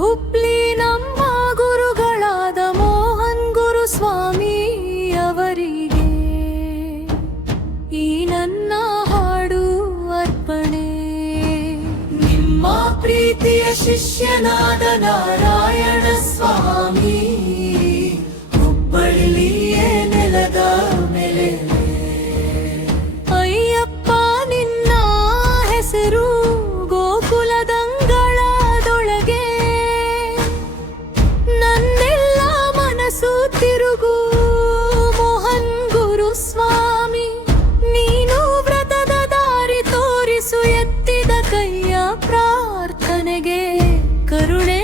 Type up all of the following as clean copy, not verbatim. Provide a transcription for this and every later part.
ಹುಬ್ಳಿ ನಮ್ಮ ಗುರುಗಳಾದ ಮೋಹನ್ ಗುರು ಸ್ವಾಮಿ ಅವರಿಗೆ ಈ ನನ್ನ ಹಾಡು ಅರ್ಪಣೆ. ನಿಮ್ಮ ಪ್ರೀತಿಯ ಶಿಷ್ಯನಾದ ನಾರಾಯಣ ಸ್ವಾಮಿ ಹುಬ್ಬಳ್ಳಿಯೇ ನೆಲದ ಮೇಲೆ. ಅಯ್ಯಪ್ಪ ನಿನ್ನ ಹೆಸರು ಗೋಕುಲದಂಗಳದೊಳಗೆ, ನನ್ನೆಲ್ಲ ಮನಸ್ಸು ತಿರುಗು ಮೋಹನ್ ಗುರು ಸ್ವಾಮಿ. ನೀನು ವ್ರತದ ದಾರಿ ತೋರಿಸು, ಎತ್ತಿದ ಕೈಯ ಪ್ರಾರ್ಥನೆಗೆ ಕರುಣೆ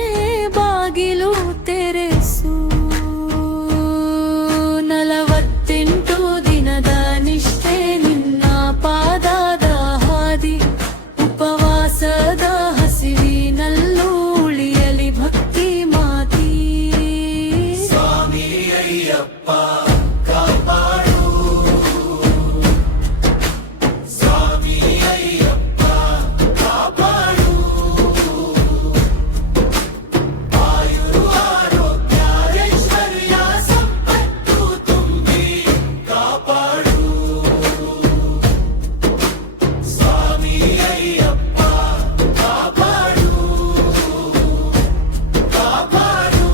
ಬಾಗಿಲು ತೆರೆಸು. 48 ದಿನದ ನಿಷ್ಠೆ ನಿನ್ನ ಪಾದದ ಹಾದಿ, ಉಪವಾಸದ ಹಸಿವಿನಲ್ಲೂ ಉಳಿಯಲಿ ಭಕ್ತಿ ಮಾತಿ. ಸ್ವಾಮಿ ಅಯ್ಯಪ್ಪ ಕಾಪಾಡು, ಸ್ವಾಮಿ ಅಯ್ಯಪ್ಪ ಕಾಪಾಡು. ಆಯುರು ಆರೋಗ್ಯ ಐಶ್ವರ್ಯ ಸಂಪತ್ತು ತುಂಬಿ ಕಾಪಾಡು. ಸ್ವಾಮಿ ಅಯ್ಯಪ್ಪ ಕಾಪಾಡು, ಕಾಪಾಡು.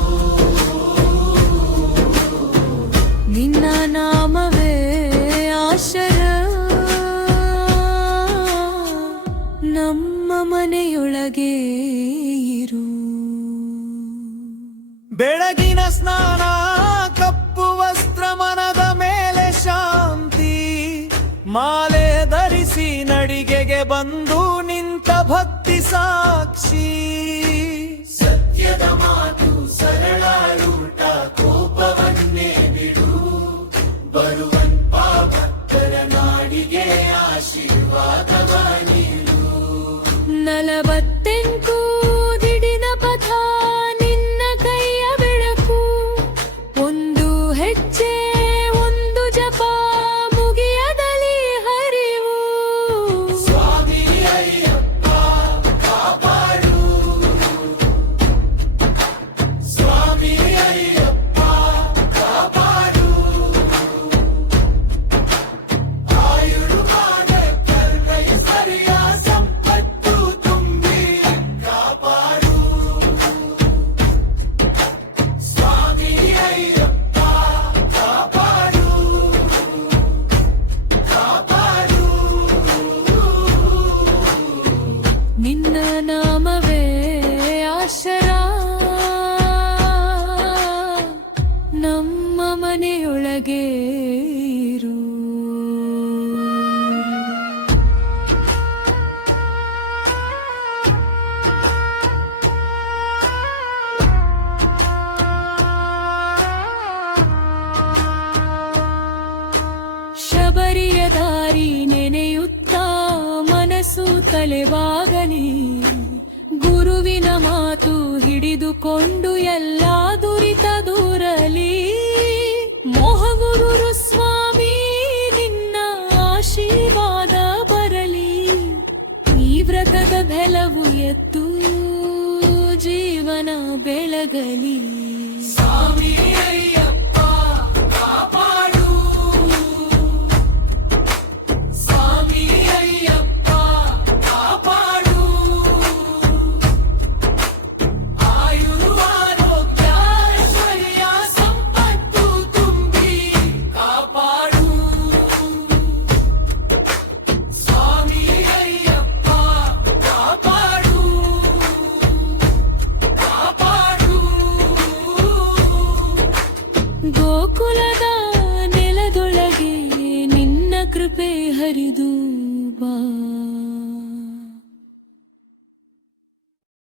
ನಿನ್ನ ನಾಮವೇ ಆಶರ, ನಮ್ಮ ಮನೆಯೊಳಗೆ ಇರು. ಬೆಳಗಿನ ಸ್ನಾನ, ಕಪ್ಪು ವಸ್ತ್ರ, ಮನದ ಮೇಲೆ ಶಾಂತಿ. ಮಾಲೆ ಧರಿಸಿ ನಡಿಗೆಗೆ ಬಂದು ನಿಂತ ಭಕ್ತಿ ಸಾಕ್ಷಿ. ಸತ್ಯದ ಮಾತು ಸರಳ ರೂಟ, ಕೋಪವನ್ನೇ ಬಿಡು. ಬರುವಂತ ಭಕ್ತರ ನಾಡಿಗೆ ಆಶೀರ್ವಾದವ ನೀಡು. 48 ದಿಡಿನ ಪಥ ನಿನ್ನ ಕೈಯ ಬೆಳಕು, ಒಂದು ಹೆಜ್ಜೆ ಒಂದು ಜಪ ಮುಗಿಯದಲಿ ಹರಿವು. ಸ್ವಾಮಿ ಅಯ್ಯಪ್ಪ ಕಾಪಾಡು, ಸ್ವಾಮಿ ಅಯ್ಯಪ್ಪ ಕಾಪಾಡು. ಆಯುರು ಆರೋಗ್ಯ ಐಶ್ವರ್ಯ ಸಂಪತ್ತು ತುಂಬಿ ಕಾಪಾಡು. ಸ್ವಾಮಿ ಅಯ್ಯಪ್ಪ ಕಾಪಾಡು, ಕಾಪಾಡು. ನಿನ್ನ ನಾಮವೇ ಆಶರ, ನಮ್ಮ ಮನೆಯೊಳಗೆ ಇರು. ಶಬರಿಯ ದಾರಿ ನೆನೆಯುತ್ತ ಮನಸ್ಸು ತಲೆಬಾಗಲಿ, ಗುರುವಿನ ಮಾತು ಹಿಡಿದುಕೊಂಡು ಎಲ್ಲ ದುರಿತ ದೂರಲಿ. ಮೋಹಗುರು ಸ್ವಾಮಿ ನಿನ್ನ ಆಶೀರ್ವಾದ ಬರಲಿ, ಈ ವ್ರತದ ಬೆಲವು ಎದ್ದು ಜೀವನ ಬೆಳಗಲಿ. ಸ್ವಾಮಿ ಅಯ್ಯಪ್ಪ ಕಾಪಾಡು, ಸ್ವಾಮಿ ಅಯ್ಯಪ್ಪ ಕಾಪಾಡು. ಆಯುರು ಆರೋಗ್ಯ ಐಶ್ವರ್ಯ ಸಂಪತ್ತು ತುಂಬಿ ಕಾಪಾಡು. ಸ್ವಾಮಿ ಅಯ್ಯಪ್ಪ ಕಾಪಾಡು, ಕಾಪಾಡು. ಗೋಕುಲ